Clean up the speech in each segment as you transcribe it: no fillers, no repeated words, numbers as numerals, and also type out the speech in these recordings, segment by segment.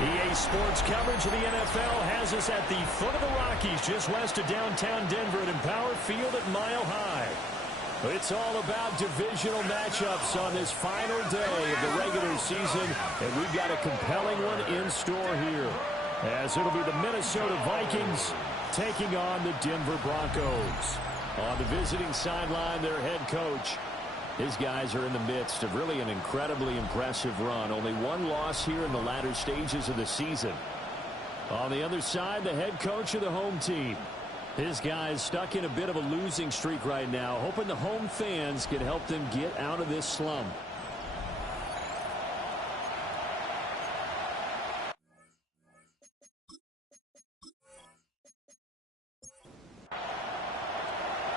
EA Sports coverage of the NFL has us at the foot of the Rockies, just west of downtown Denver at Empower Field at Mile High. It's all about divisional matchups on this final day of the regular season, and we've got a compelling one in store here, as it'll be the Minnesota Vikings taking on the Denver Broncos. On the visiting sideline, their head coach. His guys are in the midst of really an incredibly impressive run. Only one loss here in the latter stages of the season. On the other side, the head coach of the home team. His guys stuck in a bit of a losing streak right now, hoping the home fans can help them get out of this slump.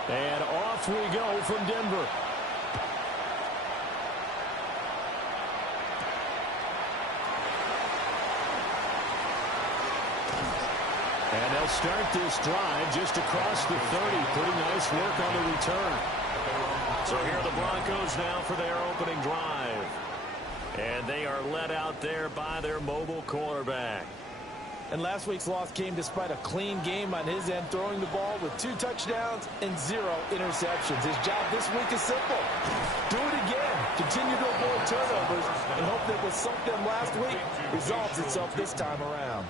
And off we go from Denver. And they'll start this drive just across the 30. Pretty nice work on the return. So here are the Broncos now for their opening drive. And they are led out there by their mobile quarterback. And last week's loss came despite a clean game on his end, throwing the ball with 2 touchdowns and 0 interceptions. His job this week is simple. Do it again. Continue to avoid turnovers and hope that what sunk them last week resolves itself this time around.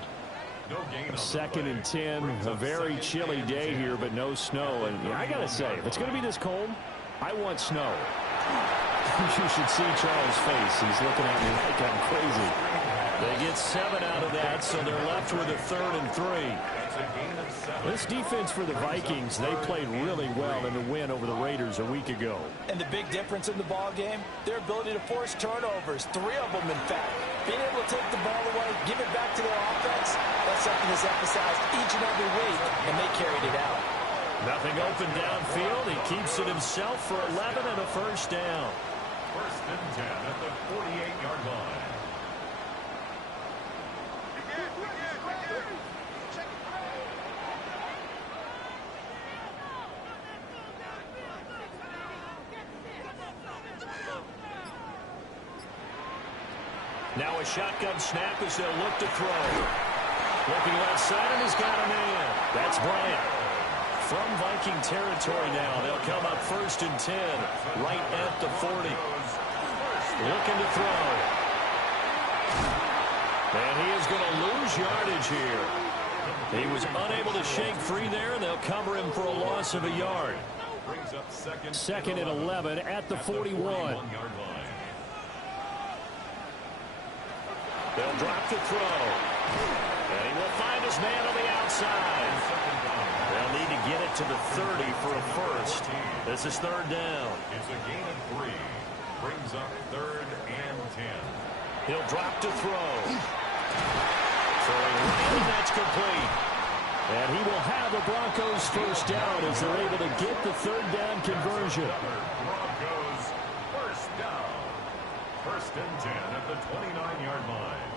Second and 10, a very chilly day here, but no snow. And I got to say, if it's going to be this cold, I want snow. You should see Charles' face. He's looking at me like I'm crazy. They get 7 out of that, so they're left with a 3rd and 3. This defense for the Vikings, they played really well in the win over the Raiders a week ago. And the big difference in the ball game, their ability to force turnovers, 3 of them in fact. Being able to take the ball away, give it back to their offense, that's something that's emphasized each and every week, and they carried it out. Nothing open downfield. He keeps it himself for 11 and a first down. 1st and 10 at the 48-yard line. Now a shotgun snap as they'll look to throw. Looking left side, and he's got a man. That's Bryant. From Viking territory now, they'll come up 1st and 10, right at the 40. Looking to throw. And he is going to lose yardage here. He was unable to shake free there, and they'll cover him for a loss of a yard. 2nd and 11 at the 41. They'll drop the throw. And he will find his man on the outside. They'll need to get it to the 30 for a first. This is 3rd down. It's a gain of 3. Brings up 3rd and 10. He'll drop to throw. Throwing right, and that's complete. And he will have the Broncos first down as they're able to get the 3rd down conversion. Broncos first down. 1st and 10 at the 29-yard line.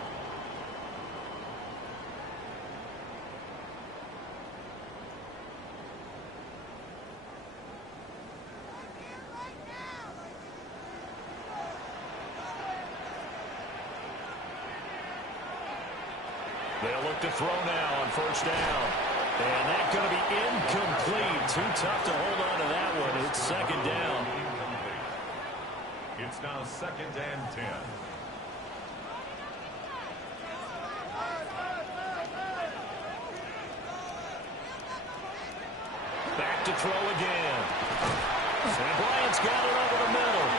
They'll look to throw now on 1st down. And that's going to be incomplete. Too tough to hold on to that one. It's 2nd down. It's now 2nd and 10. Back to throw again. And Bryant's got it over the middle.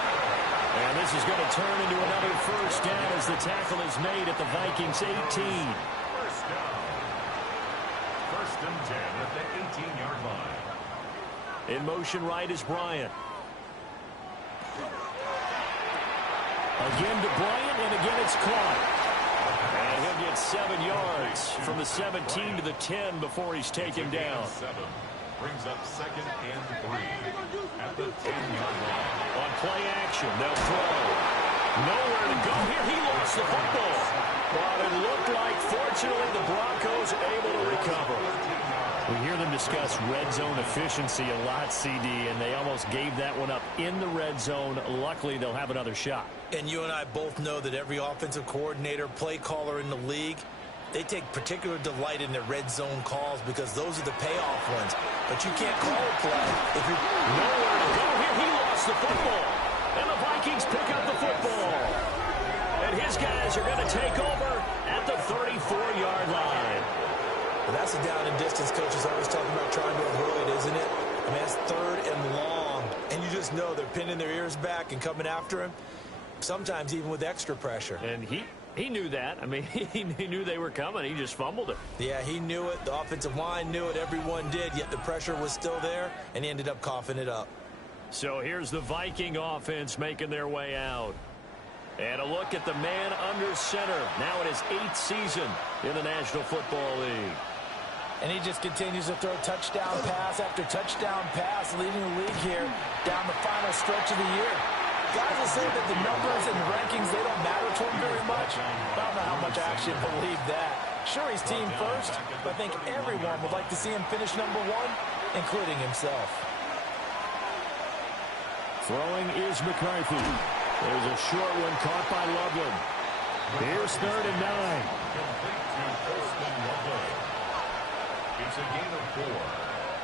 And this is going to turn into another first down as the tackle is made at the Vikings 18. First down. 1st and 10 at the 18-yard line. In motion right is Bryant. Again to Bryant, and again it's caught. And he'll get 7 yards from the 17 to the 10 before he's taken down. 7 brings up 2nd and 3 at the 10-yard line. On play action, they'll throw. Nowhere to go here. He lost the football. But it looked like, fortunately, the Broncos able to recover. We hear them discuss red zone efficiency a lot, CD, and they almost gave that one up in the red zone. Luckily, they'll have another shot. And you and I both know that every offensive coordinator, play caller in the league, they take particular delight in their red zone calls because those are the payoff ones. But you can't call a play if you're nowhere to go here. He lost the football. And the Vikings pick up the football. And his guys are going to take over at the 34-yard line. Well, that's a down and distance coaches always talking about trying to avoid, isn't it? I mean, that's third and long. And you just know they're pinning their ears back and coming after him, sometimes even with extra pressure. And he knew that. I mean, he knew they were coming. He just fumbled it. Yeah, he knew it. The offensive line knew it. Everyone did, yet the pressure was still there, and he ended up coughing it up. So here's the Viking offense making their way out. And a look at the man under center. Now in his 8th season in the National Football League. And he just continues to throw touchdown pass after touchdown pass, leading the league here down the final stretch of the year. Guys will say that the numbers and the rankings, they don't matter to him very much. I don't know how much I actually believe that. Sure, he's team first, but I think everyone would like to see him finish #1, including himself. Throwing is McCarthy. There's a short one caught by Loveland. Here's 3rd and 9. It's a gain of 4.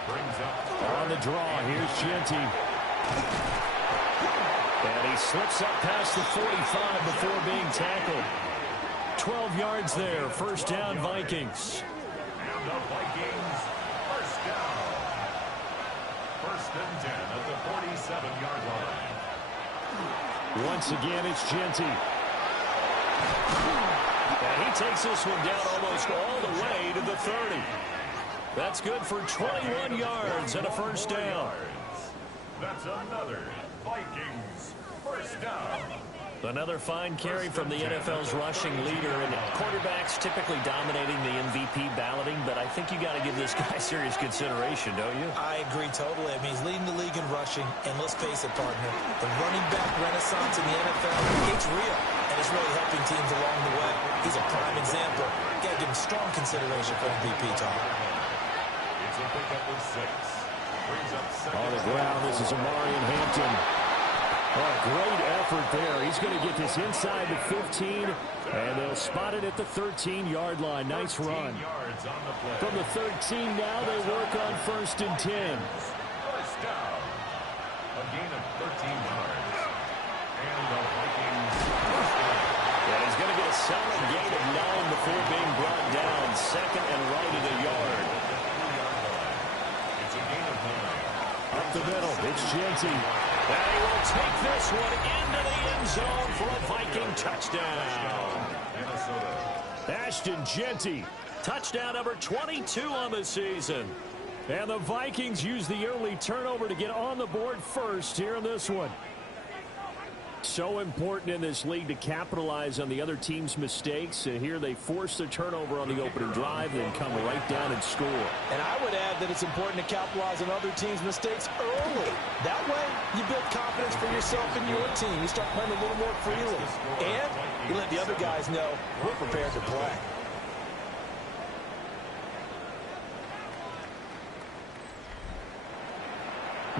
Brings up on the draw. Here's Genty. And he slips up past the 45 before being tackled. 12 yards there. First down, Vikings. And the Vikings, first down. 1st and 10 at the 47-yard line. Once again, it's Genty. And he takes this one down almost all the way to the 30. That's good for 21 yards and a first down. That's another Vikings first down. Another fine carry from the NFL's rushing leader, and quarterbacks typically dominating the MVP balloting, but I think you got to give this guy serious consideration, don't you? I agree totally. I mean, he's leading the league in rushing, and let's face it, partner, the running back renaissance in the NFL, it's real, and it's really helping teams along the way. He's a prime example. You got to give him strong consideration for MVP talk. It's a pickup of 6. Brings up on the ground, this is Amarian Hampton. Oh, great effort there. He's going to get this inside the 15, and they'll spot it at the 13-yard line. Nice run. From the 13 now, they work on 1st and 10. First down. A gain of 13 yards. And the Vikings first down. Yeah, he's going to get a solid gain of 9 before being brought down. 2nd and right at a yard. It's a gain of 9. Up the middle, it's Genty. And he will take this one into the end zone for a Viking touchdown. Ashton Genty, touchdown number 22 on the season. And the Vikings use the early turnover to get on the board first here in this one. So important in this league to capitalize on the other team's mistakes. Here they force the turnover on the opening drive, then come right down and score. And I would add that it's important to capitalize on other teams' mistakes early. That way, you build confidence for yourself and your team. You start playing a little more freely. And you let the other guys know we're prepared to play.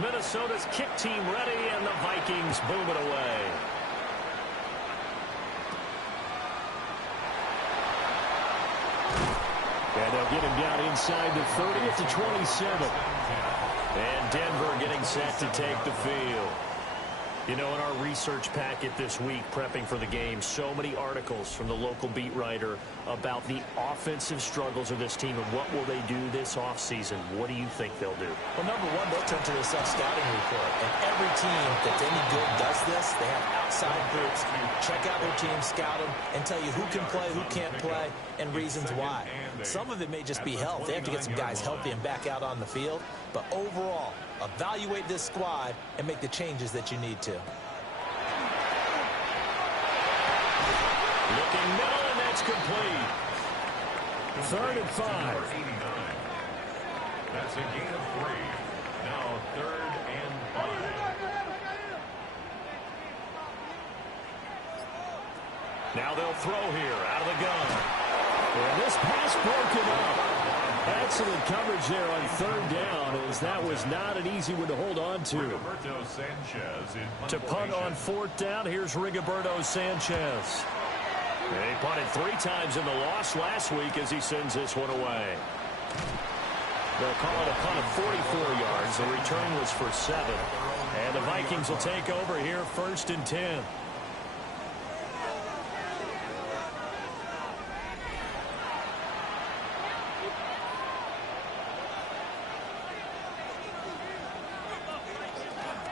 Minnesota's kick team ready, and the Vikings boom it away. And they'll get him down inside the 30 at the 27. And Denver getting set to take the field. You know, in our research packet this week, prepping for the game, so many articles from the local beat writer about the offensive struggles of this team and what will they do this offseason. What do you think they'll do? Well, number one, they'll turn to their self-scouting report. And every team that's any good does this. They have outside groups. Check out their team, scout them, and tell you who can play, who can't play, and reasons why. Some of it may just be health. They have to get some guys healthy and back out on the field. But overall, evaluate this squad and make the changes that you need to. Looking middle, and that's complete. 3rd and 5. That's a gain of 3. Now 3rd and 5. Now they'll throw here out of the gun. And this pass broken up. Excellent coverage there on third down, as that was not an easy one to hold on to. To punt on fourth down, here's Rigoberto Sanchez. And he punted 3 times in the loss last week as he sends this one away. They'll call it a punt of 44 yards. The return was for 7. And the Vikings will take over here, 1st and 10.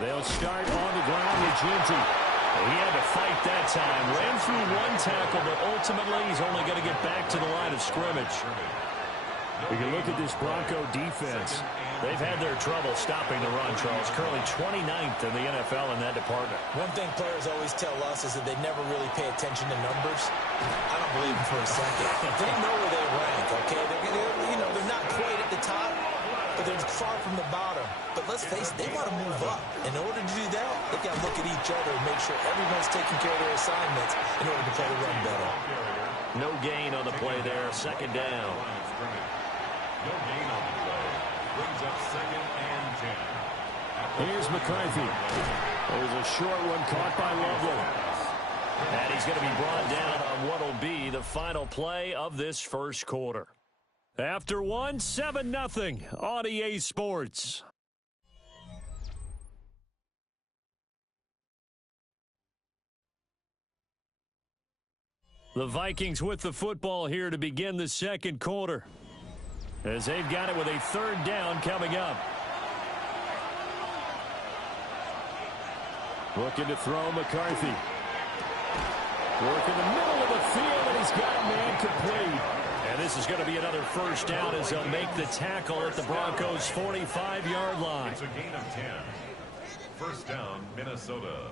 They'll start on the ground with Kinetik. He had to fight that time. Ran through 1 tackle, but ultimately he's only going to get back to the line of scrimmage. We can look at this Bronco defense. They've had their trouble stopping the run, Charles. Currently 29th in the NFL in that department. One thing players always tell us is that they never really pay attention to numbers. I don't believe them for a second. They know where they rank, okay? They're not quite at the top, but they're far from the bottom. But let's face it, they want to move up. In order to do that, they got to look at each other and make sure everyone's taking care of their assignments in order to play the run better. No gain on the play there, 2nd down. No gain on the play. Brings up 2nd and 10. Here's McCarthy. There's a short one caught by Lovely. And he's going to be brought down on what will be the final play of this first quarter. After 7-0 on EA Sports. The Vikings with the football here to begin the second quarter, as they've got it with a 3rd down coming up. Looking to throw McCarthy. Work in the middle of the field, and he's got a man complete. And this is going to be another 1st down as they'll make the tackle at the Broncos' 45-yard line. It's a gain of 10. 1st down, Minnesota.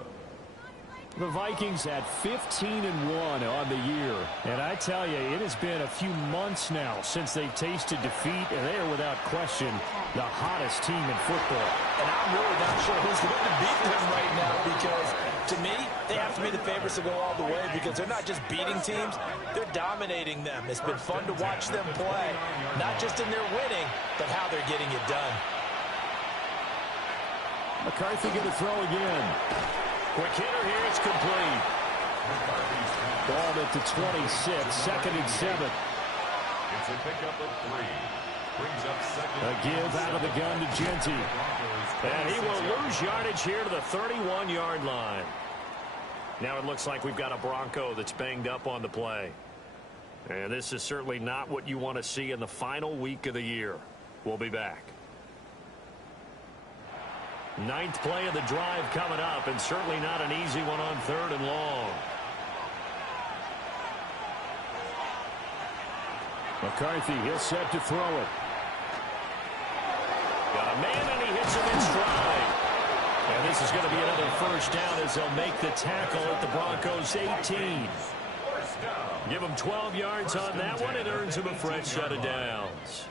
The Vikings at 15-1 on the year. And I tell you, it has been a few months now since they've tasted defeat, and they are without question the hottest team in football. And I'm really not sure who's going to beat them right now, because to me, they have to be the favorites to go all the way, because they're not just beating teams, they're dominating them. It's been fun to watch them play, not just in their winning, but how they're getting it done. McCarthy going to throw again. Quick hitter here, it's complete. Ball at the 26, 2nd and 7. It's a pickup of 3. Brings up 2nd. A give out of the gun to Kinetik. And he will lose yardage here to the 31-yard line. Now it looks like we've got a Bronco that's banged up on the play. And this is certainly not what you want to see in the final week of the year. We'll be back. 9th play of the drive coming up, and certainly not an easy one on 3rd and long. McCarthy, he'll set to throw it. Got a man, and he hits him in stride. And this is going to be another 1st down as they'll make the tackle at the Broncos' 18. Give him 12 yards on that one. It earns him a fresh set of downs.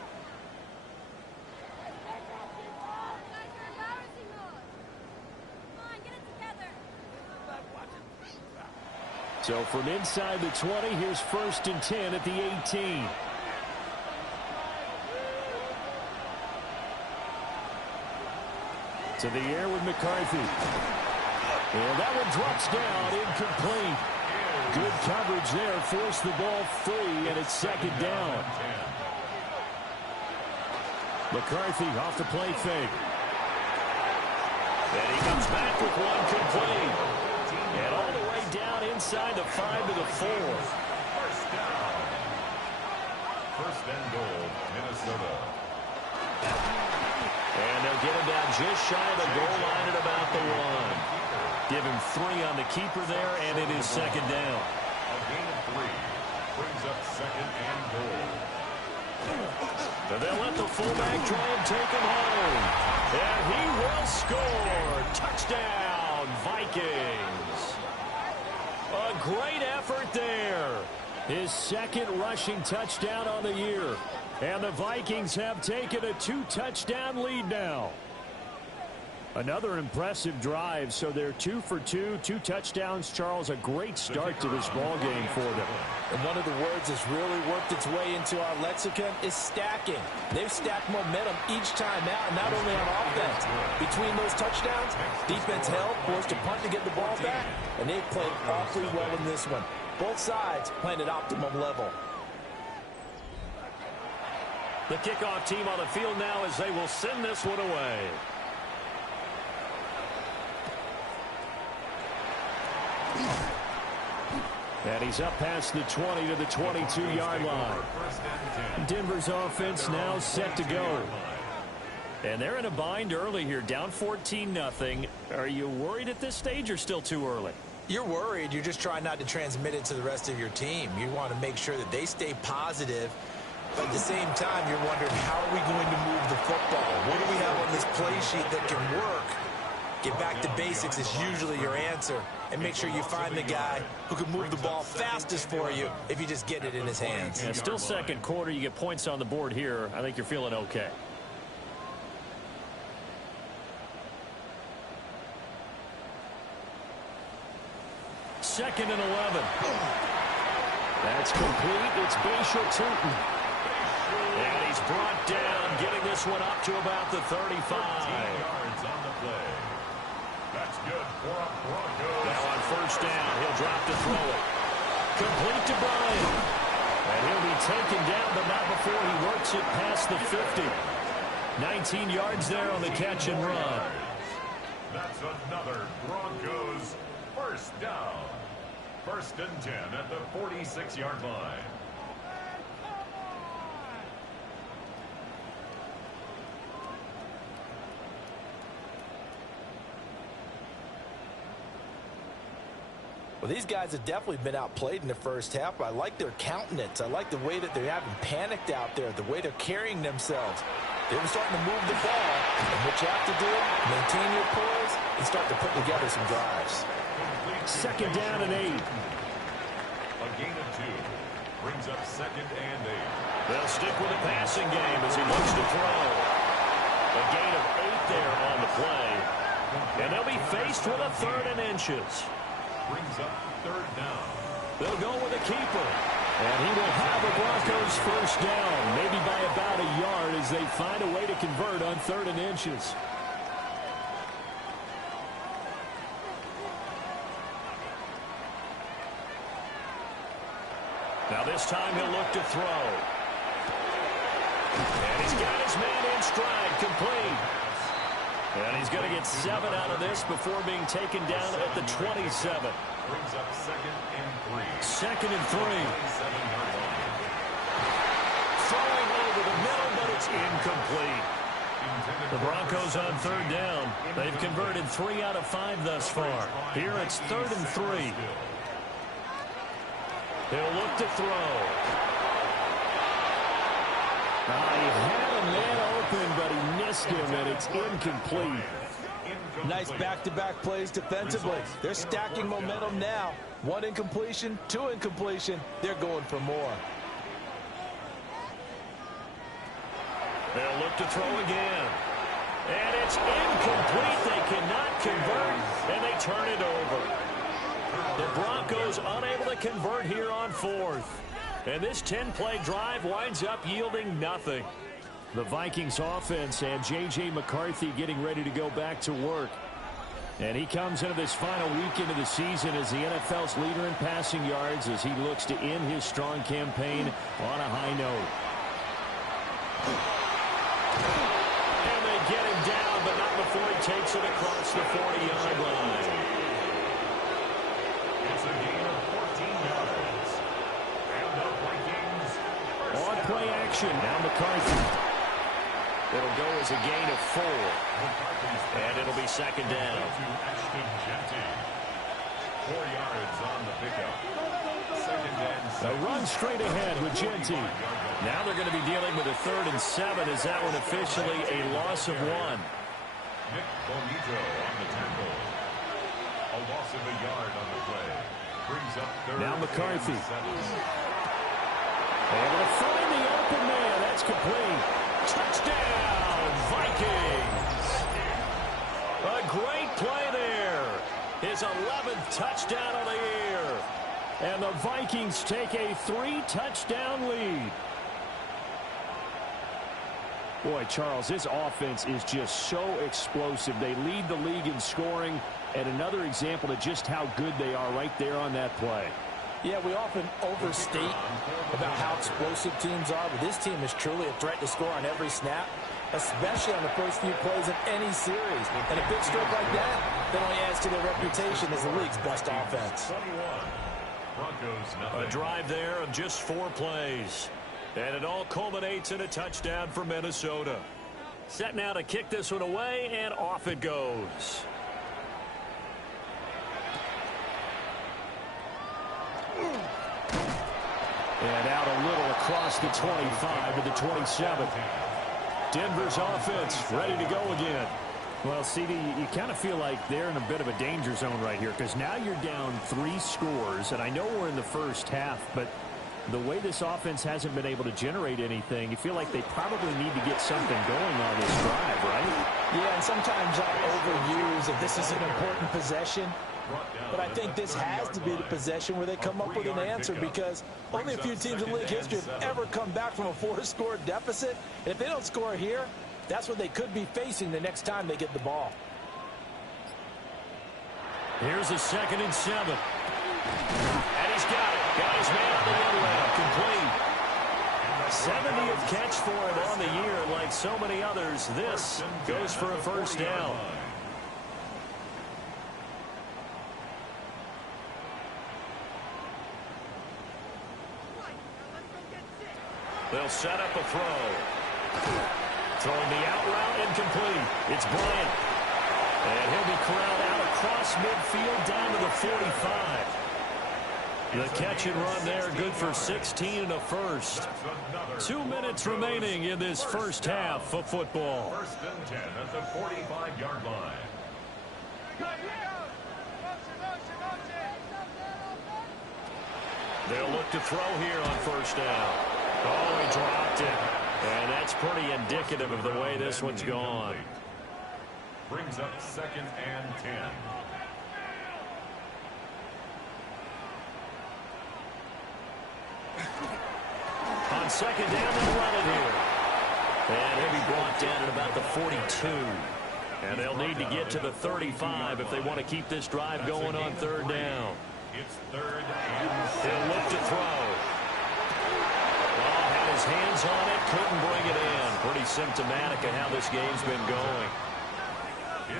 So from inside the 20, here's 1st and 10 at the 18. To the air with McCarthy. And that one drops down, incomplete. Good coverage there, forced the ball free, and it's 2nd down. McCarthy off the play fake. And he comes back with one complete. And all the way down inside the 5 to the 4. 1st down. 1st and goal, Minnesota. And they'll get him down just shy of the goal line at about the 1. Give him 3 on the keeper there, and it is 2nd down. A gain of 3. Brings up 2nd and goal. And they'll let the fullback try and take him home. And he will score. Touchdown, Vikings. A great effort there. His 2nd rushing touchdown on the year. And the Vikings have taken a 2-touchdown lead now. Another impressive drive, so they're 2 for 2, 2 touchdowns. Charles, a great start to this ball game for them. And one of the words that's really worked its way into our lexicon is stacking. They've stacked momentum each time out, not only on offense. Between those touchdowns, defense held, forced a punt to get the ball back, and they've played awfully well in this one. Both sides playing at optimum level. The kickoff team on the field now as they will send this one away. And he's up past the 20 to the 22-yard line. Denver's offense now set to go. And they're in a bind early here, down 14-0. Are you worried at this stage or still too early? You're worried. You're just trying not to transmit it to the rest of your team. You want to make sure that they stay positive. But at the same time, you're wondering, how are we going to move the football? What do we have on this play sheet that can work? Get back to basics is usually your answer. And make sure you find the guy who can move the ball fastest for you if you just get it in his hands. Yeah, still second quarter. You get points on the board here. I think you're feeling okay. Second and 11. That's complete. It's Bashir Tootin. And he's brought down, getting this one up to about the 35. 15 yards on the play. That's good for a Broncos. Now on first down, he'll drop to throw it. Complete to Bryant. And he'll be taken down, but not before he works it past the 50. 19 yards there on the catch and run. That's another Broncos first down. First and 10 at the 46-yard line. Well, these guys have definitely been outplayed in the first half, but I like their countenance. I like the way that they're having panicked out there, the way they're carrying themselves. They're starting to move the ball, and what you have to do, maintain your poise and start to put together some drives. Second down and 8. A gain of 2 brings up second and 8. They'll stick with the passing game as he looks to throw. A gain of 8 there on the play. And they'll be faced with a 3rd and inches. Brings up third down. They'll go with a keeper. And he will have a Broncos first down, maybe by about a yard as they find a way to convert on 3rd and inches. Now this time he'll look to throw. And he's got his man in stride, complete. And he's going to get 7 out of this before being taken down at the 27. Brings up second and 3. Second and 3. 27-yard line. Throwing over the middle, but it's incomplete. The Broncos on 3rd down. They've converted 3 out of 5 thus far. Here it's 3rd and 3. He'll look to throw. He had a man open, but he missed him, and it's incomplete. Nice back-to-back plays defensively. They're stacking momentum now. 1 incompletion, 2 incompletion. They're going for more. They'll look to throw again. And it's incomplete. They cannot convert, and they turn it over. The Broncos unable to convert here on 4th. And this 10-play drive winds up yielding nothing. The Vikings offense and J.J. McCarthy getting ready to go back to work. And he comes into this final weekend of the season as the NFL's leader in passing yards as he looks to end his strong campaign on a high note. And they get him down, but not before he takes it across the 40-yard line. It's a gain of 14 yards. And the Vikings On play action, now McCarthy. It'll go as a gain of 4. And it'll be second down. 4 yards on the pickup. Second and 7. A run straight ahead with Genty. Now they're going to be dealing with a 3rd and 7 as that one officially a loss of 1. Nick Bonito on the tackle. A loss of a yard on the play. Brings up 3rd Now McCarthy. and 7. Able to find the open man. That's complete. Touchdown, Vikings. A great play there. His 11th touchdown of the year. And the Vikings take a 3-touchdown lead. Boy, Charles, this offense is just so explosive. They lead the league in scoring, and another example of just how good they are right there on that play. Yeah, we often overstate about how explosive teams are, but this team is truly a threat to score on every snap, especially on the first few plays of any series. And a big stroke like that only adds to their reputation as the league's best offense. A drive there of just 4 plays. And it all culminates in a touchdown for Minnesota. Set now to kick this one away, and off it goes. And out a little across the 25 to the 27. Denver's offense ready to go again. Well, CD, you kind of feel like they're in a bit of a danger zone right here because now you're down 3 scores, and I know we're in the first half, but the way this offense hasn't been able to generate anything, you feel like they probably need to get something going on this drive, right? Yeah, and sometimes I overuse if this is an important possession. But I think this has to be the possession where they come up with an answer because only a few teams in league history have ever come back from a 4-score deficit. And if they don't score here, that's what they could be facing the next time they get the ball. Here's a 2nd and 7. And he's got it. Got his man on the other end. Complete. 70th catch for him on the year. Like so many others, this goes for a first down. They'll set up a throw. Throwing the out route, incomplete. It's Bryant. And he'll be corralled out across midfield down to the 45. The catch and run there, good for 16 and a first. 2 minutes remaining in this first half of football. 1st and 10 at the 45-yard line. They'll look to throw here on first down. Oh, he dropped it. And that's pretty indicative of the way this one's gone. Brings up 2nd and 10. On 2nd down, they'll run it here. And he'll be brought down at about the 42. And they'll need to get to the 35 if they want to keep this drive going on 3rd down. It's 3rd and 7. He'll look to throw. Oh, had his hands on it, couldn't bring it in. Pretty symptomatic of how this game's been going.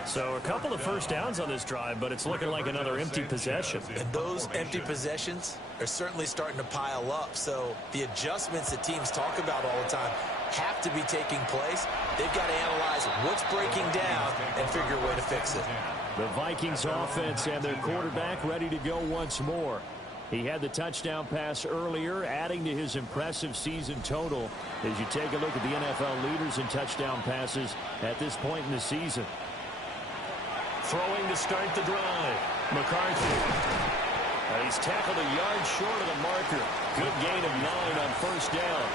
So a couple of first downs on this drive, but it's looking like another empty possession. And those empty possessions are certainly starting to pile up. So the adjustments that teams talk about all the time have to be taking place. They've got to analyze what's breaking down and figure a way to fix it. The Vikings offense and their quarterback ready to go once more. He had the touchdown pass earlier, adding to his impressive season total as you take a look at the NFL leaders in touchdown passes at this point in the season. Throwing to start the drive. McCarthy. He's tackled a yard short of the marker. Good gain of 9 on first down.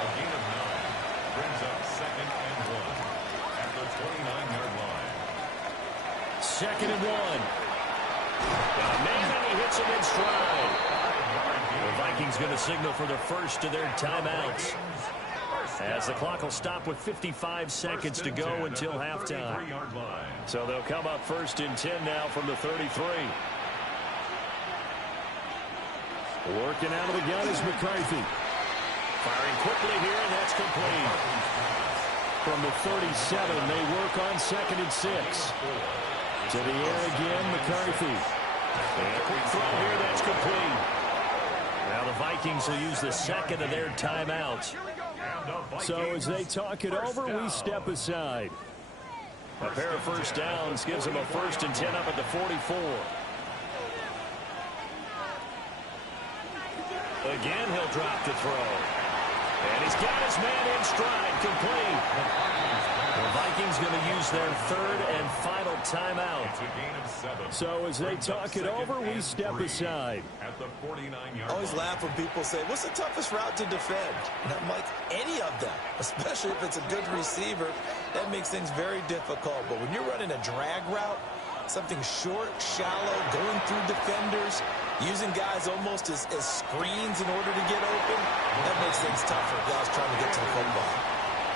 A gain of 9 brings up 2nd and 1 at the 29-yard line. 2nd and 1. Man, and he hits him in stride. The Vikings going to signal for the first of their timeouts, as the clock will stop with 55 seconds to go until halftime. So they'll come up 1st and 10 now from the 33. Working out of the gun is McCarthy. Firing quickly here, and that's complete. From the 37, they work on 2nd and 6. To the air again, McCarthy. And a quick throw here, that's complete. Now the Vikings will use the 2nd of their timeouts. So as they talk it over, we step aside. A pair of first downs gives them a 1st and 10 up at the 44. Again, he'll drop the throw. And he's got his man in stride, complete. The Vikings going to use their 3rd and final timeout. So as they talk it over, we step aside. I always laugh when people say, what's the toughest route to defend? And I'm like, any of them, especially if it's a good receiver. that makes things very difficult. But when you're running a drag route, something short, shallow, going through defenders, using guys almost as screens in order to get open, that makes things tough for guys trying to get to the football.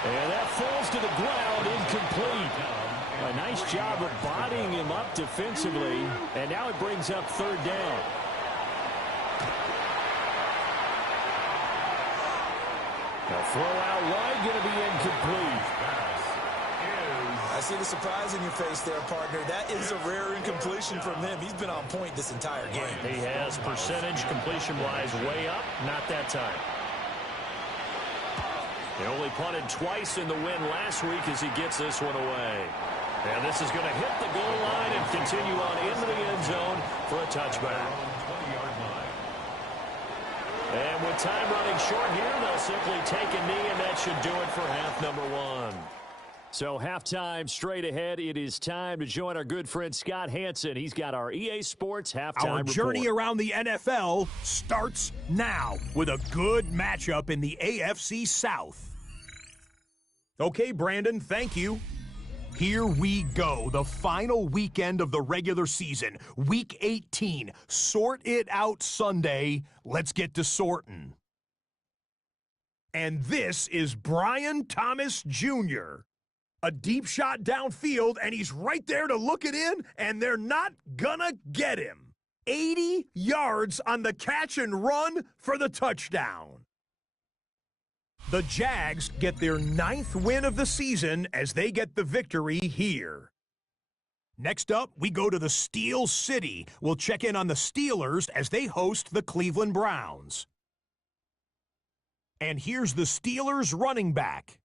And that falls to the ground, incomplete. A nice job of bodying him up defensively, and now it brings up third down. The throw out wide, going to be incomplete. I see the surprise in your face there, partner. That is a rare incompletion from him. He's been on point this entire game. He has percentage completion-wise way up, not that time. He only punted twice in the win last week as he gets this one away. And this is going to hit the goal line and continue on into the end zone for a touchback. And with time running short here, they'll simply take a knee, and that should do it for half number one. So halftime straight ahead. It is time to join our good friend Scott Hansen. He's got our EA Sports halftime report. Our journey around the NFL starts now with a good matchup in the AFC South. Okay, Brandon, thank you. Here we go, the final weekend of the regular season, Week 18. Sort it out Sunday. Let's get to sorting. And this is Brian Thomas Jr., a deep shot downfield, and he's right there to look it in, and they're not gonna get him. 80 yards on the catch and run for the touchdown. The Jags get their 9th win of the season as they get the victory here. Next up, we go to the Steel City. We'll check in on the Steelers as they host the Cleveland Browns. And here's the Steelers running back.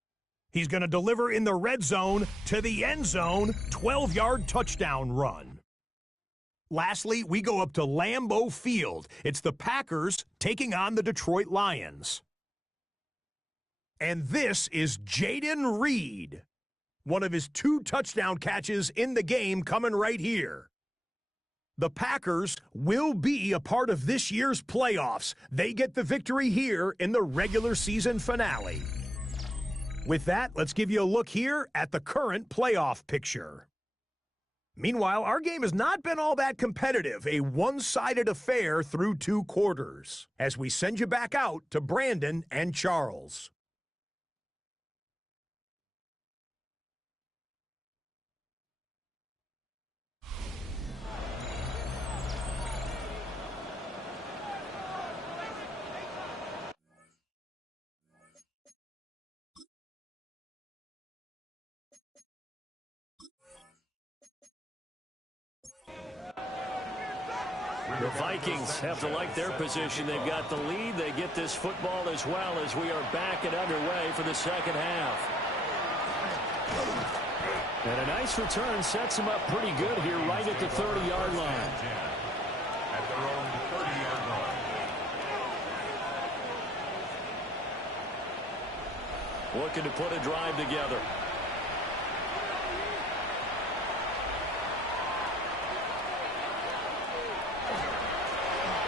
He's going to deliver in the red zone to the end zone, 12-yard touchdown run. Lastly, we go up to Lambeau Field. It's the Packers taking on the Detroit Lions. And this is Jaden Reed. One of his 2 touchdown catches in the game coming right here. The Packers will be a part of this year's playoffs. They get the victory here in the regular season finale. With that, let's give you a look here at the current playoff picture. Meanwhile, our game has not been all that competitive, a one-sided affair through 2 quarters, as we send you back out to Brandon and Charles. The Vikings have to like their position. They've got the lead. They get this football as well as we are back and underway for the second half. And a nice return sets them up pretty good here right at the 30-yard line. At their own 30-yard line. Looking to put a drive together.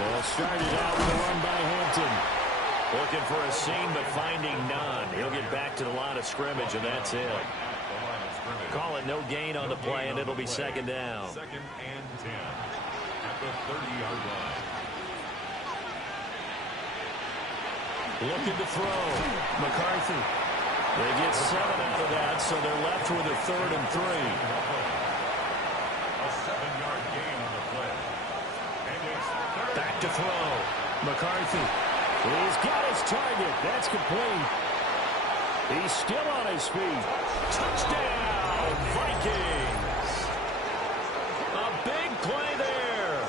Well, started out with a run by Hampton. Looking for a seam, but finding none. He'll get back to the line of scrimmage, and that's it. Call it no gain on the play, and it'll be second down. 2nd and 10 at the 30-yard line. Looking to throw. McCarthy. They get 7 out of that, so they're left with a 3rd and 3. A 7-yard gain on the play. And it's Back to throw. McCarthy. He's got his target. That's complete. He's still on his feet. Touchdown, Vikings. A big play there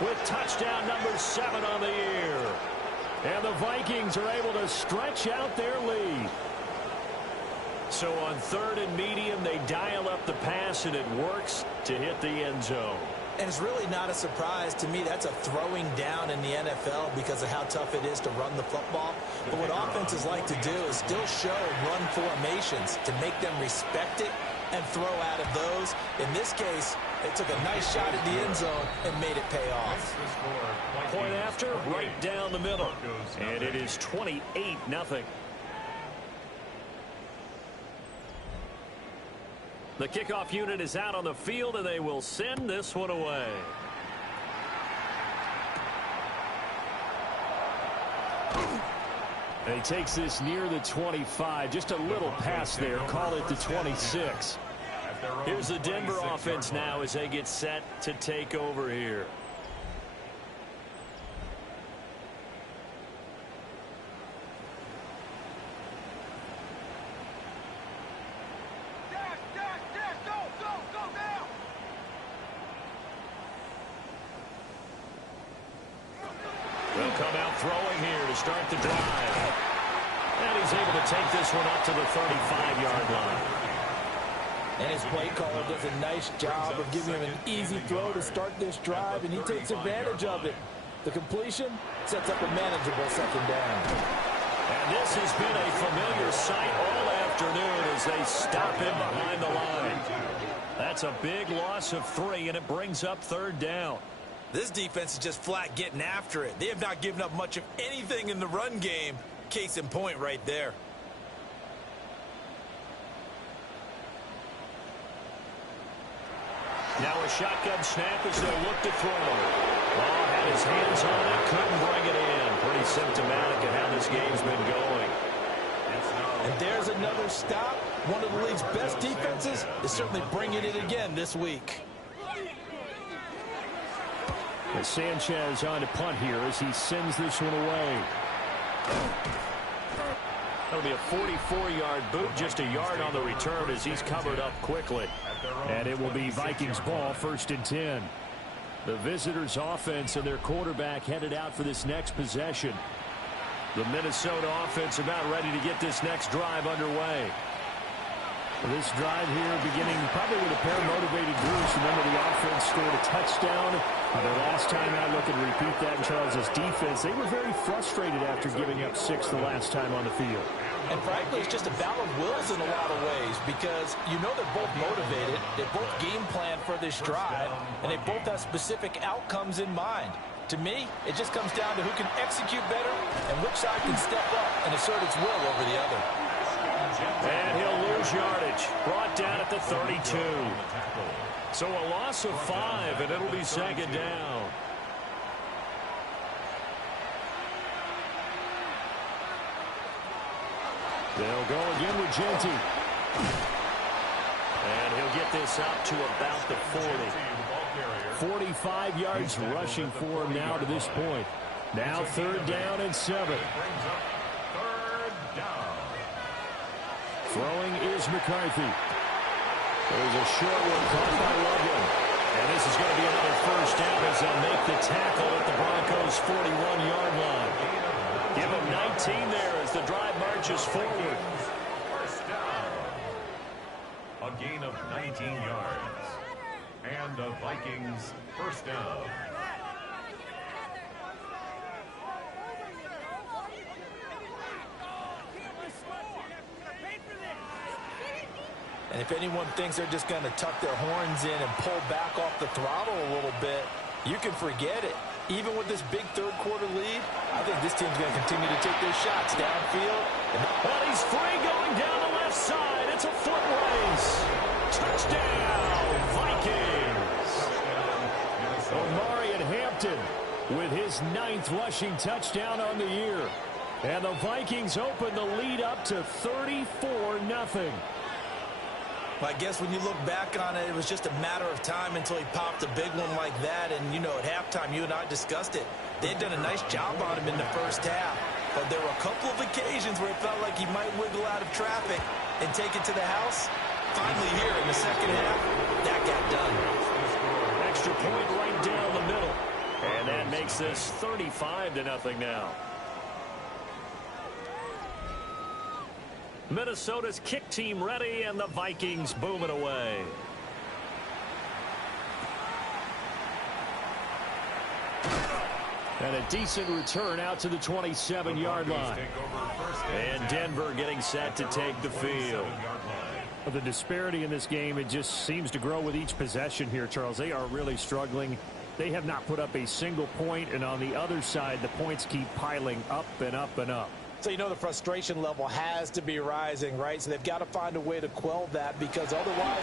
with touchdown number 7 on the year. And the Vikings are able to stretch out their lead. So on 3rd and medium, they dial up the pass, and it works to hit the end zone. And it's really not a surprise to me. That's a throwing down in the NFL because of how tough it is to run the football. But what offenses like to do is still show run formations to make them respect it and throw out of those. In this case, they took a nice shot at the end zone and made it pay off. Point after, right down the middle. And it is 28-0. The kickoff unit is out on the field, and they will send this one away. And he takes this near the 25. Just a little pass there. Call it the 26. Here's the Denver offense now as they get set to take over here. They'll come out throwing here to start the drive. And he's able to take this one up to the 35-yard line. And his play caller does a nice job of giving him an easy throw to start this drive, and he takes advantage of it. The completion sets up a manageable second down. And this has been a familiar sight all afternoon as they stop him behind the line. That's a big loss of 3, and it brings up third down. This defense is just flat getting after it. They have not given up much of anything in the run game. Case in point right there. Now a shotgun snap as they look to throw. Oh, had his hands on it, couldn't bring it in. Pretty symptomatic of how this game's been going. And there's another stop. One of the league's best defenses is certainly bringing it again this week. And Sanchez on to punt here as he sends this one away. That'll be a 44-yard boot, just a yard on the return as he's covered up quickly. And it will be Vikings ball, 1st and 10. The visitors' offense and their quarterback headed out for this next possession. The Minnesota offense about ready to get this next drive underway. This drive here beginning probably with a pair of motivated groups. Remember, the offense scored a touchdown. Their last time out, looking to repeat that in Charles's defense. They were very frustrated after giving up 6 the last time on the field. And frankly, it's just a battle of wills in a lot of ways because you know they're both motivated. They both game plan for this drive, and they both have specific outcomes in mind. To me, it just comes down to who can execute better and which side can step up and assert its will over the other. And he'll lose yardage. Brought down at the 32. So a loss of 5, and it'll be second down. They'll go again with Genty. And he'll get this up to about the 40. 45 yards rushing for him now to this point. Now 3rd down and 7. Throwing is McCarthy. There's a short one caught by Loveland. And this is going to be another 1st down as they'll make the tackle at the Broncos' 41-yard line. Give them 19 there as the drive marches forward. 1st down. A gain of 19 yards. And the Vikings 1st down. And if anyone thinks they're just going to tuck their horns in and pull back off the throttle a little bit, you can forget it. Even with this big 3rd quarter lead, I think this team's going to continue to take their shots downfield. Well, he's free going down the left side. It's a foot race. Touchdown, Vikings. Omarion Hampton with his 9th rushing touchdown on the year. And the Vikings open the lead up to 34-0. I guess when you look back on it, it was just a matter of time until he popped a big one like that. And, you know, at halftime, you and I discussed it. They'd done a nice job on him in the 1st half. But there were a couple of occasions where it felt like he might wiggle out of traffic and take it to the house. Finally here in the 2nd half, that got done. Extra point right down the middle. And that makes this 35-0 now. Minnesota's kick team ready, and the Vikings booming away. And a decent return out to the 27-yard line. And Denver getting set to take the field. The disparity in this game, it just seems to grow with each possession here, Charles. They are really struggling. They have not put up a single point, and on the other side, the points keep piling up and up and up. So you know the frustration level has to be rising, right? So they've got to find a way to quell that, because otherwise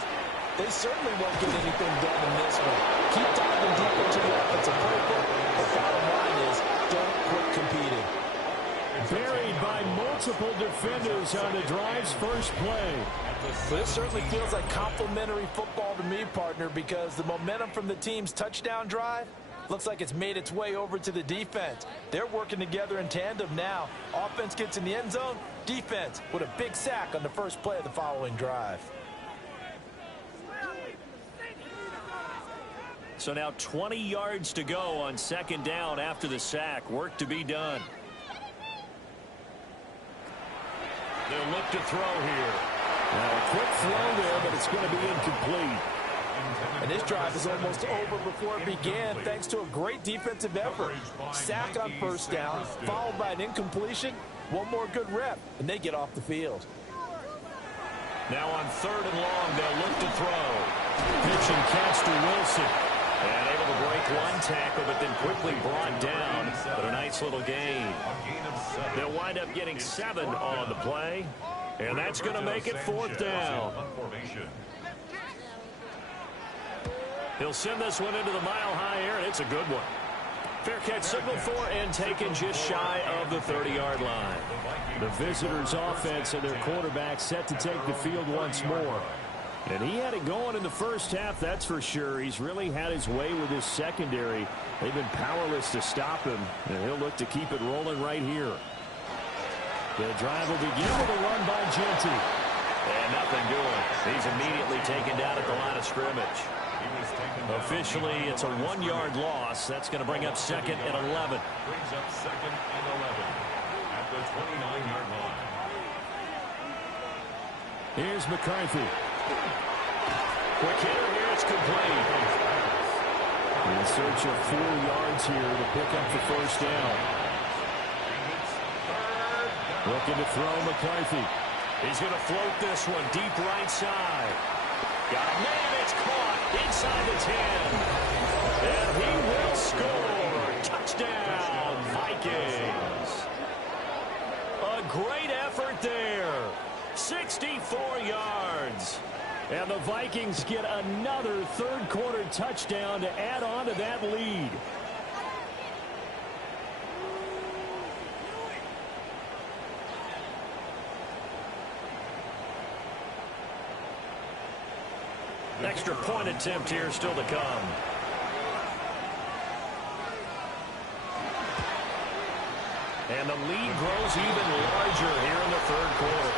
they certainly won't get anything done in this one. Keep diving deep into the offensive playbook. The bottom line is don't quit competing. Buried by multiple defenders on the drive's first play. Well, this certainly feels like complimentary football to me, partner, because the momentum from the team's touchdown drive looks like it's made its way over to the defense. They're working together in tandem now. Offense gets in the end zone. Defense with a big sack on the first play of the following drive. So now 20 yards to go on second down after the sack. Work to be done. They'll look to throw here. Now a quick throw there, but it's going to be incomplete. And this drive is almost over before it began, thanks to a great defensive effort. Sack on first down, followed by an incompletion. One more good rep, and they get off the field. Now on third and long, they'll look to throw. Pitch and catch to Wilson. And able to break one tackle, but then quickly brought down. But a nice little gain. They'll wind up getting 7 on the play. And that's going to make it fourth down. He'll send this one into the mile-high air, and it's a good one. Fair catch signal for and taken just shy of the 30-yard line. The visitors' offense and their quarterback set to take the field once more. And he had it going in the first half, that's for sure. He's really had his way with his secondary. They've been powerless to stop him, and he'll look to keep it rolling right here. The drive will begin with a run by Genty. And nothing doing. He's immediately taken down at the line of scrimmage. Officially, it's a 1-yard loss. That's going to bring up second and 11. Brings up second and 11 at the 29-yard line. Here's McCarthy. Quick hitter here, it's complete. In search of 4 yards here to pick up the first down. Looking to throw McCarthy. He's going to float this one deep right side. Got it, man, it's caught inside the 10. And he will score. Touchdown, Vikings. A great effort there. 64 yards. And the Vikings get another third-quarter touchdown to add on to that lead. Extra point attempt here still to come. And the lead grows even larger here in the third quarter.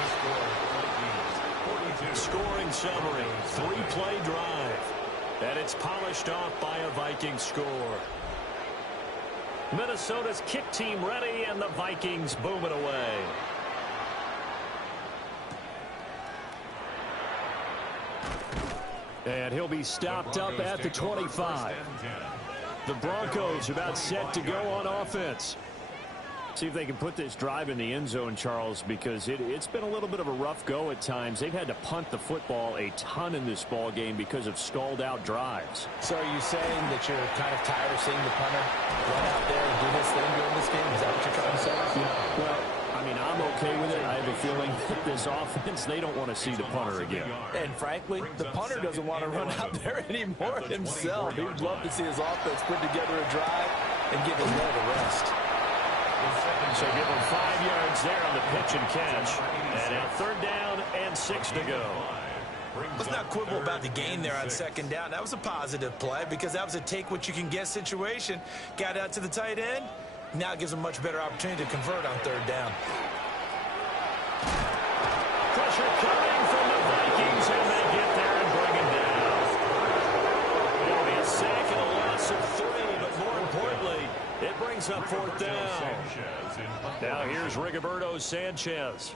Scoring summary, 3-play drive. And it's polished off by a Viking score. Minnesota's kick team ready, and the Vikings boom it away. And he'll be stopped up at the 25. The Broncos about set to go on offense. See if they can put this drive in the end zone, Charles, because it's been a little bit of a rough go at times. They've had to punt the football a ton in this ball game because of stalled-out drives. So are you saying that you're kind of tired of seeing the punter run out there and do his thing during this game? Is that what you're trying to say? Well, I mean, I'm okay with it. I have a feeling that this offense, they don't want to see the punter again. And frankly, the punter doesn't want to run out there anymore himself. He would love to see his offense put together a drive and give his leg a rest. So give him 5 yards there on the pitch and catch. And now third down and 6 to go. Let's not quibble about the gain there on second down. That was a positive play because that was a take-what-you-can-get situation. Got out to the tight end. Now gives them much better opportunity to convert on third down. Pressure coming from the Vikings, and they get there and bring him down. It'll be a sack and a loss of 3, but more importantly, it brings up fourth down. Now here's Rigoberto Sanchez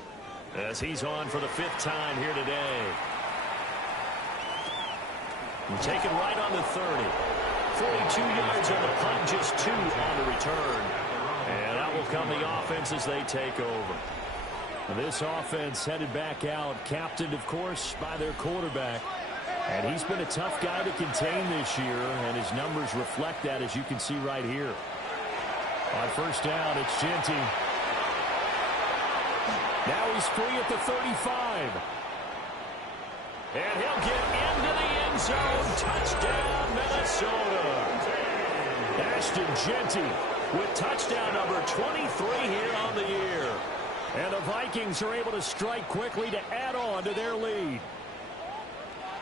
as he's on for the 5th time here today. And taken right on the 30. 42 yards on the punt, just 2 on the return. And that will come the offense as they take over. This offense headed back out, captained, of course, by their quarterback. And he's been a tough guy to contain this year, and his numbers reflect that, as you can see right here. On first down, it's Genty. Now he's free at the 35. And he'll get into the end zone. Touchdown, Minnesota. Ashton Jeanty with touchdown number 23 here on the year. And the Vikings are able to strike quickly to add on to their lead.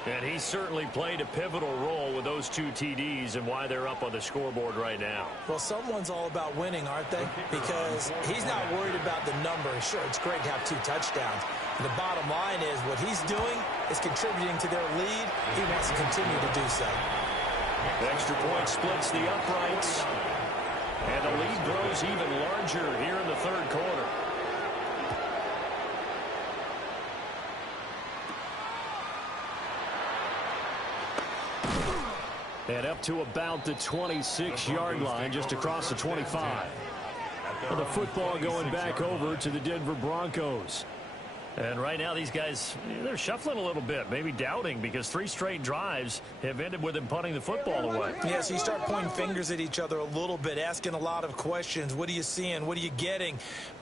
And he certainly played a pivotal role with those 2 TDs and why they're up on the scoreboard right now. Well, someone's all about winning, aren't they? Because he's not worried about the number. Sure, it's great to have 2 touchdowns. And the bottom line is what he's doing is contributing to their lead. He wants to continue to do so. Extra point splits the uprights. And the lead grows even larger here in the third quarter. And up to about the 26-yard line, just across the 25. Well, the football going back over to the Denver Broncos. And right now these guys, they're shuffling a little bit, maybe doubting, because 3 straight drives have ended with them punting the football away. Yeah, so you start pointing fingers at each other a little bit, asking a lot of questions. What are you seeing? What are you getting?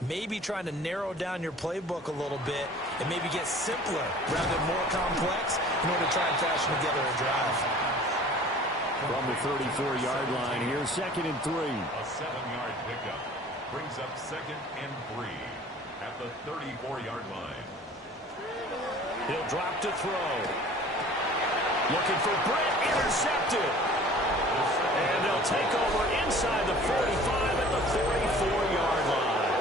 Maybe trying to narrow down your playbook a little bit and maybe get simpler rather than more complex in order to try and fashion together a drive. From the 34-yard line here, 2nd and 3. A 7-yard pickup brings up 2nd and 3 at the 34-yard line. He'll drop to throw. Looking for Britt, intercepted. And they'll take over inside the 45 at the 44-yard line.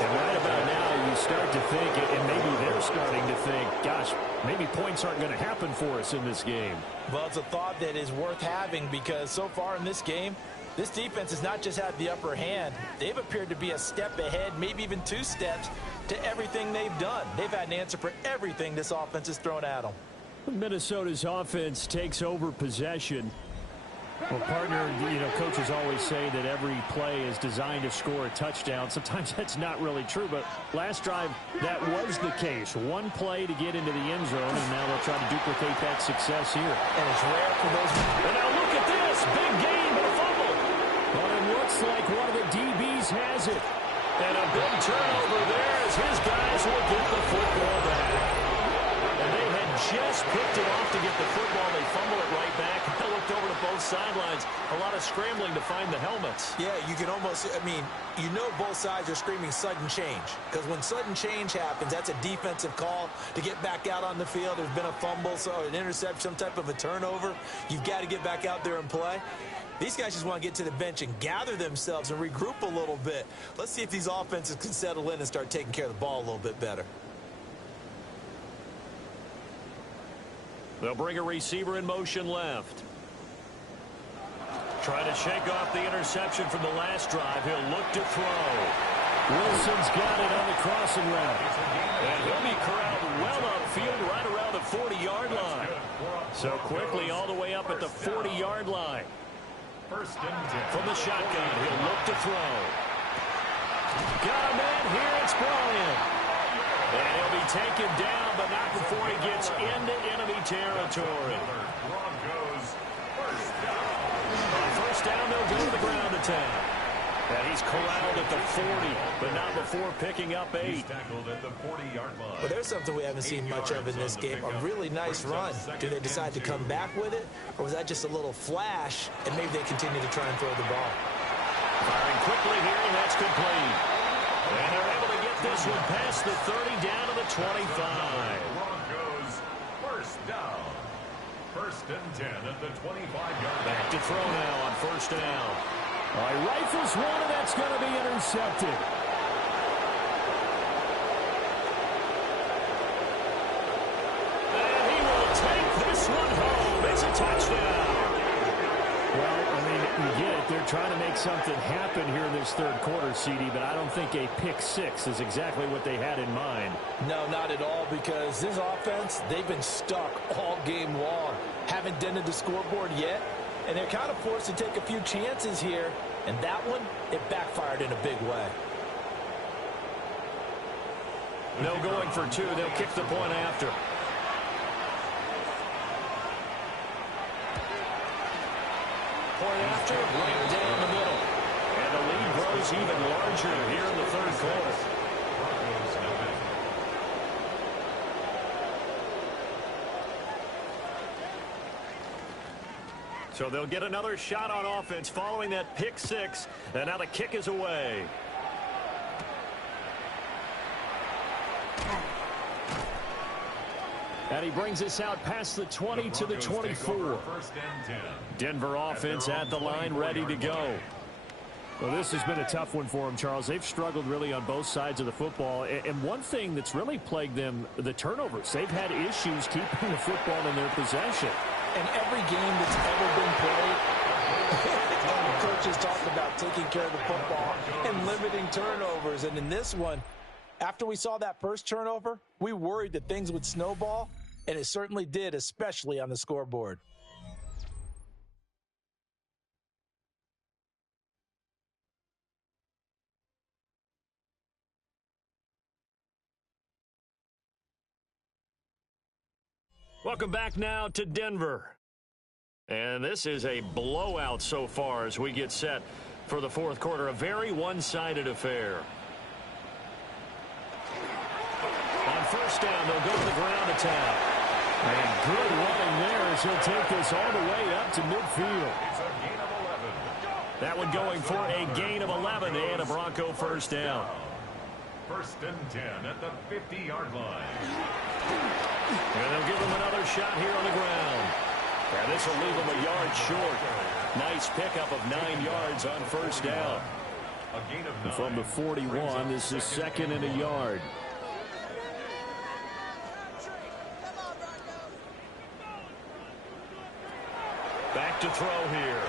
And right about now, you start to think, and maybe they're starting to think, gosh, maybe points aren't going to happen for us in this game. Well, it's a thought that is worth having because so far in this game, this defense has not just had the upper hand. They've appeared to be a step ahead, maybe even 2 steps to everything they've done. They've had an answer for everything this offense has thrown at them. Minnesota's offense takes over possession. Well, partner, coaches always say that every play is designed to score a touchdown. Sometimes that's not really true, but last drive, that was the case. 1 play to get into the end zone, and now they'll try to duplicate that success here. And it's rare for those. And now look at this. Big game, but a fumble. But it looks like one of the DBs has it. And a big turnover there as his guys will get the football back. And they had just picked it off to get the football. They fumble it right back. I looked over to both sidelines. A lot of scrambling to find the helmets. Yeah, you can almost, both sides are screaming sudden change. Because when sudden change happens, that's a defensive call to get back out on the field. There's been a fumble, so an interception, some type of a turnover. You've got to get back out there and play. These guys just want to get to the bench and gather themselves and regroup a little bit. Let's see if these offenses can settle in and start taking care of the ball a little bit better. They'll bring a receiver in motion left. Trying to shake off the interception from the last drive. He'll look to throw. Wilson's got it on the crossing route. And he'll be corralled well upfield right around the 40-yard line. So quickly all the way up at the 40-yard line. First and 10. From the shotgun, he'll look to throw. Got a man here, it's Bryant. And he'll be taken down, but not before he gets into enemy territory. Broncos first down. On first down, they'll go to the ground attack. And he's corralled at the 40, but not before picking up 8. He's tackled at the 40-yard line. But there's something we haven't seen much of in this game, a really nice run. Do they decide to come back with it, or was that just a little flash, and maybe they continue to try and throw the ball? Firing quickly here, and that's complete. And they're able to get this one past the 30 down to the 25. Broncos first down. First and 10 at the 25-yard line. Back to throw now on first down. All right, rifles one, and that's going to be intercepted. And he will take this one home. It's a touchdown. Well, you get it. They're trying to make something happen here in this third quarter, CD, but I don't think a pick 6 is exactly what they had in mind. No, not at all, because this offense, they've been stuck all game long. Haven't dented the scoreboard yet, and they're kind of forced to take a few chances here, and that one, it backfired in a big way. No going for 2. They'll kick the point after. Point after, right down the middle. And the lead grows even larger here in the third quarter. So they'll get another shot on offense following that pick six. And now the kick is away. And he brings us out past the 20 to the 24. Denver offense at the line, ready to go. Well, this has been a tough one for them, Charles. They've struggled really on both sides of the football. And one thing that's really plagued them, the turnovers. They've had issues keeping the football in their possession. And every game that's ever been played, coaches talk about taking care of the football and limiting turnovers. And in this one, after we saw that first turnover, we worried that things would snowball, and it certainly did, especially on the scoreboard. Welcome back now to Denver. And this is a blowout so far as we get set for the fourth quarter. A very one-sided affair. On first down, they'll go to the ground attack. And good running there as he'll take this all the way up to midfield. It's a gain of 11. That one going for a gain of 11 and a Bronco first down. First and 10 at the 50-yard line. And they'll give him another shot here on the ground. And this will leave him a yard short. Nice pickup of 9 yards on first down. A gain of 9. From the 41, this is second and a yard. Back to throw here.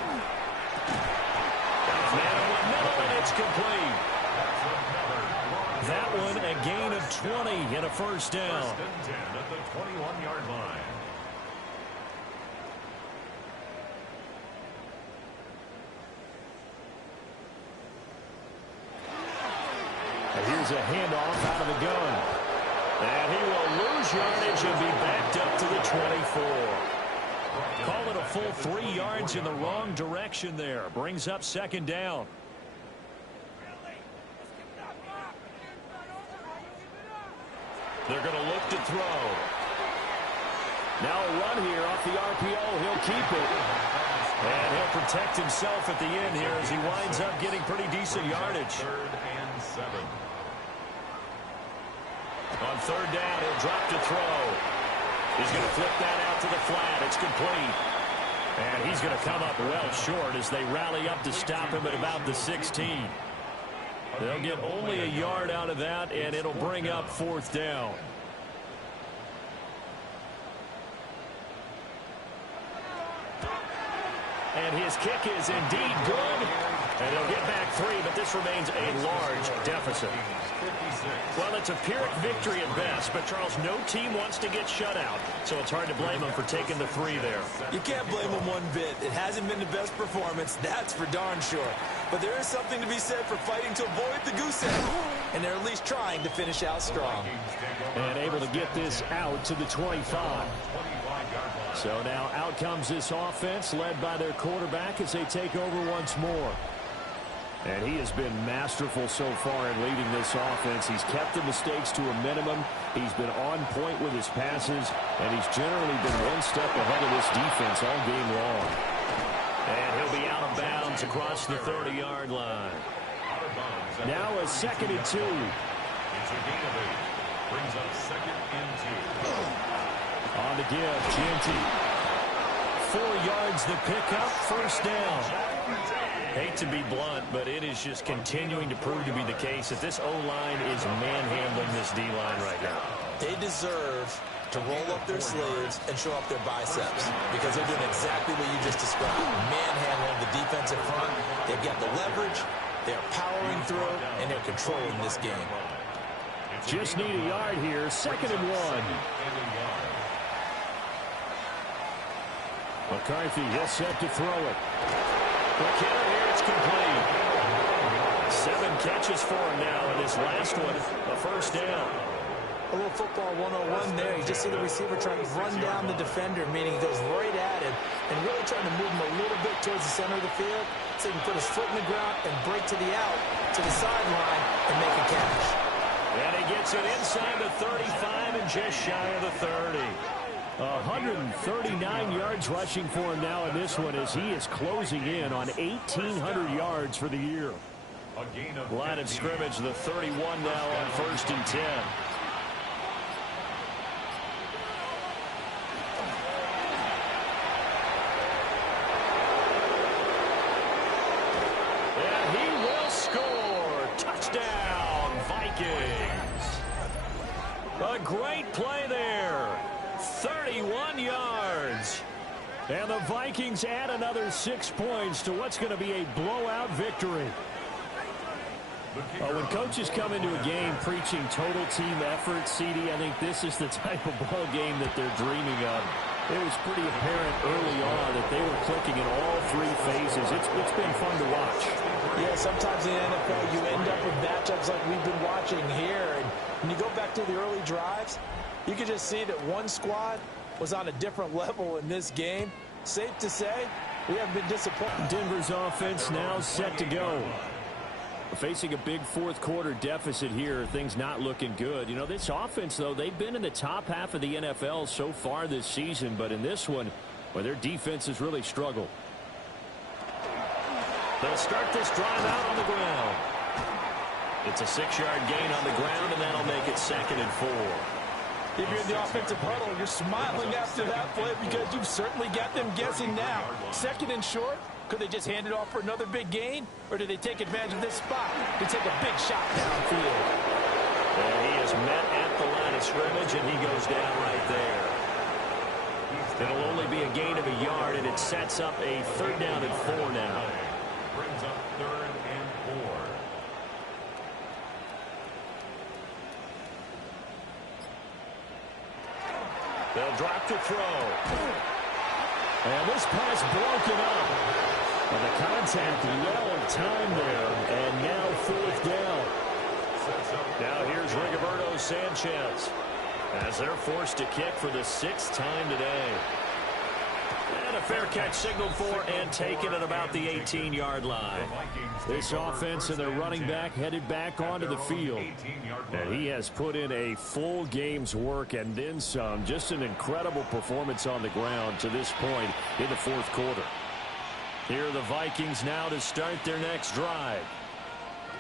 Man in the middle, and it's complete. That one a gain of 20 and a first down. First and 10 at the 21-yard line. And here's a handoff out of the gun. And he will lose yardage and be backed up to the 24. Call it a full 3 yards in the wrong direction there. Brings up second down. They're going to look to throw. Now a run here off the RPO. He'll keep it. And he'll protect himself at the end here as he winds up getting pretty decent yardage. Third and 7. On third down, he'll drop to throw. He's going to flip that out to the flat. It's complete. And he's going to come up well short as they rally up to stop him at about the 16. They'll get only a yard out of that, and it'll bring up fourth down. And his kick is indeed good. And they'll get back 3, but this remains a large deficit. Well, it's a Pyrrhic victory at best, but, Charles, no team wants to get shut out, so it's hard to blame them for taking the 3 there. You can't blame them one bit. It hasn't been the best performance, that's for darn sure. But there is something to be said for fighting to avoid the goose egg, and they're at least trying to finish out strong. And able to get this out to the 25. So now out comes this offense, led by their quarterback as they take over once more. And he has been masterful so far in leading this offense. He's kept the mistakes to a minimum. He's been on point with his passes, and he's generally been one step ahead of this defense all game long. And he'll be out of bounds across the 30-yard line. Now a second and 2. It's a gain of 8. Brings up second and 2. On the give, Kinetik. 4 yards the pickup, first down. Hate to be blunt, but it is just continuing to prove to be the case that this O-line is manhandling this D-line right now. They deserve to roll up their sleeves and show up their biceps because they're doing exactly what you just described. Manhandling the defensive front. They've got the leverage, they're powering through, and they're controlling this game. Just need a yard here, second and 1. McCarthy, he'll set to throw it. McKinnon here, it's complete. 7 catches for him now, and this last one, a first down. A little football 101 there. You just see the receiver trying to run down the defender, meaning he goes right at him and really trying to move him a little bit towards the center of the field so he can put his foot in the ground and break to the out, to the sideline, and make a catch. And he gets it inside the 35 and just shy of the 30. 139 yards rushing for him now in this one as he is closing in on 1,800 yards for the year. Line of scrimmage, the 31 now on 1st and 10. And he will score. Touchdown, Vikings. A great play there. 31 yards. And the Vikings add another 6 points to what's going to be a blowout victory. When coaches come into a game preaching total team effort, CD, I think this is the type of ball game that they're dreaming of. It was pretty apparent early on that they were clicking in all three phases. It's been fun to watch. Yeah, sometimes in the NFL you end up with matchups like we've been watching here. And when you go back to the early drives, you can just see that one squad was on a different level in this game. Safe to say, we haven't been disappointed. Denver's offense now set to go. Facing a big fourth quarter deficit here, things not looking good. You know, this offense, though, they've been in the top half of the NFL so far this season, but in this one, well, their defense has really struggled. They'll start this drive out on the ground. It's a 6-yard gain on the ground, and that'll make it 2nd and 4. If you're in the offensive huddle, you're smiling after that play because you've certainly got them guessing now. 2nd and short. Could they just hand it off for another big gain? Or do they take advantage of this spot to take a big shot downfield? And he is met at the line of scrimmage, and he goes down right there. It'll only be a gain of a yard, and it sets up a 3rd down and 4 now. Brings up 3rd and 4. They'll drop to throw. And this pass broken up. Well, the contact well of time there, and now 4th down. Now here's Rigoberto Sanchez as they're forced to kick for the 6th time today. And a fair catch signaled for and taken at about the 18-yard line. This offense and their running back headed back onto the field. And he has put in a full game's work and then some. Just an incredible performance on the ground to this point in the 4th quarter. Here are the Vikings now to start their next drive.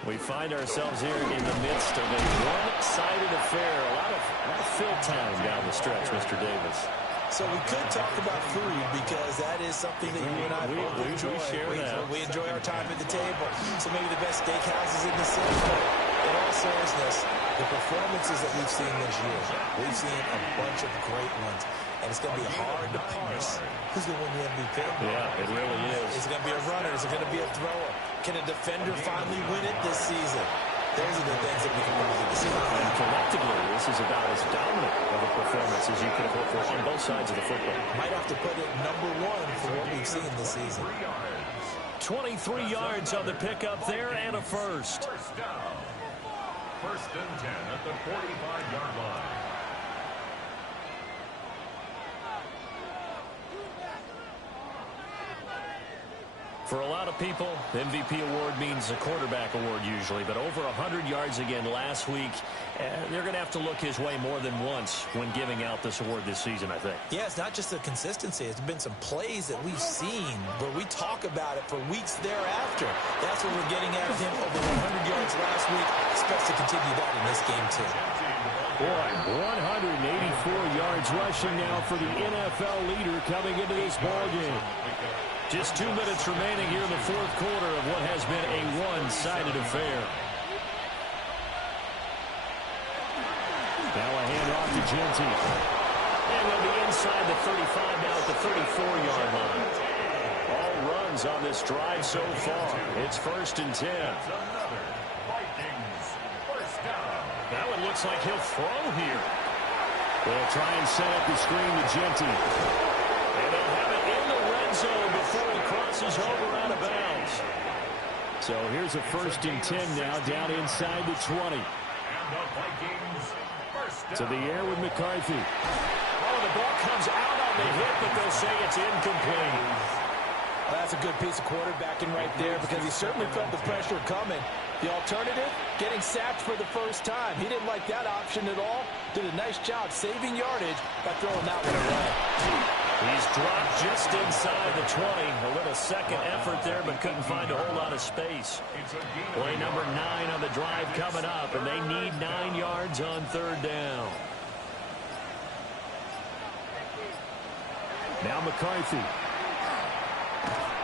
We find ourselves here in the midst of a one-sided affair. A lot of fill time down the stretch, Mr. Davis. So we could talk about food because that is something that you and I both enjoy. We enjoy our time at the table. So maybe the best steakhouses in the city. But in all seriousness, the performances that we've seen this year, we've seen a bunch of great ones. And it's going to be hard to parse who's going to win the MVP. Yeah, it really is. Is it going to be a runner? Is it going to be a thrower? Can a defender finally win it this season? Those are the things that we can really decide. And collectively, this is about as dominant of a performance as you could have hoped for on both sides of the football. Might have to put it #1 for what we've seen this season. 23 yards on the pickup there and a first. First down. 1st and 10 at the 45-yard line. For a lot of people, the MVP award means a quarterback award usually, but over 100 yards again last week. They're going to have to look his way more than once when giving out this award this season, I think. Yeah, it's not just the consistency. It's been some plays that we've seen where we talk about it for weeks thereafter. That's what we're getting out of him over 100 yards last week. Expects to continue that in this game, too. Boy, 184 yards rushing now for the NFL leader coming into this ballgame. Just 2 minutes remaining here in the 4th quarter of what has been a one-sided affair. Now a handoff to Genty. And they'll be inside the 35 now at the 34-yard line. All runs on this drive so far. It's 1st and 10. Now it looks like he'll throw here. They'll try and set up the screen to Genty. And they'll have it in the red zone before he crosses over out of bounds. So here's a 1st and 10 now down inside the 20. To the air with McCarthy. Oh, the ball comes out on the hit, but they'll say it's incomplete. Well, that's a good piece of quarterbacking right there because he certainly felt the pressure coming. The alternative, getting sacked for the first time. He didn't like that option at all. did a nice job saving yardage by throwing that one away. He's dropped just inside the 20. A little second effort there, but couldn't find a whole lot of space. Play number 9 on the drive coming up, and they need 9 yards on third down. Now McCarthy.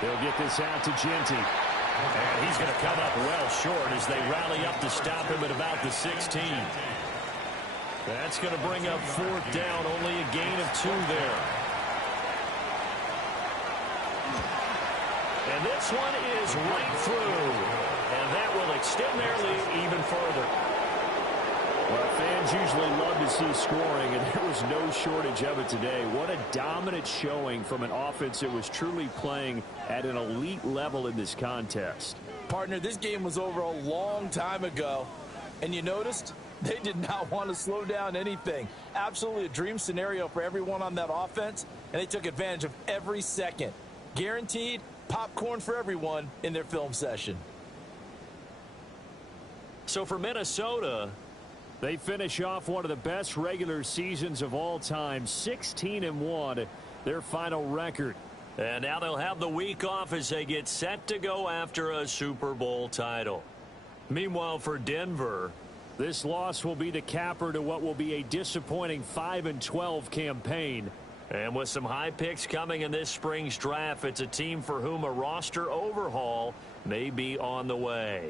They'll get this out to Genty. And he's going to come up well short as they rally up to stop him at about the 16. That's going to bring up fourth down, only a gain of 2 there. And this one is right through. And that will extend their lead even further. Well, fans usually love to see scoring, and there was no shortage of it today. What a dominant showing from an offense that was truly playing at an elite level in this contest. Partner, this game was over a long time ago, and you noticed they did not want to slow down anything. Absolutely a dream scenario for everyone on that offense, and they took advantage of every second. Guaranteed popcorn for everyone in their film session. So for Minnesota, they finish off one of the best regular seasons of all time, 16-1, their final record. And now they'll have the week off as they get set to go after a Super Bowl title. Meanwhile, for Denver, this loss will be the capper to what will be a disappointing 5-12 campaign. And with some high picks coming in this spring's draft, it's a team for whom a roster overhaul may be on the way.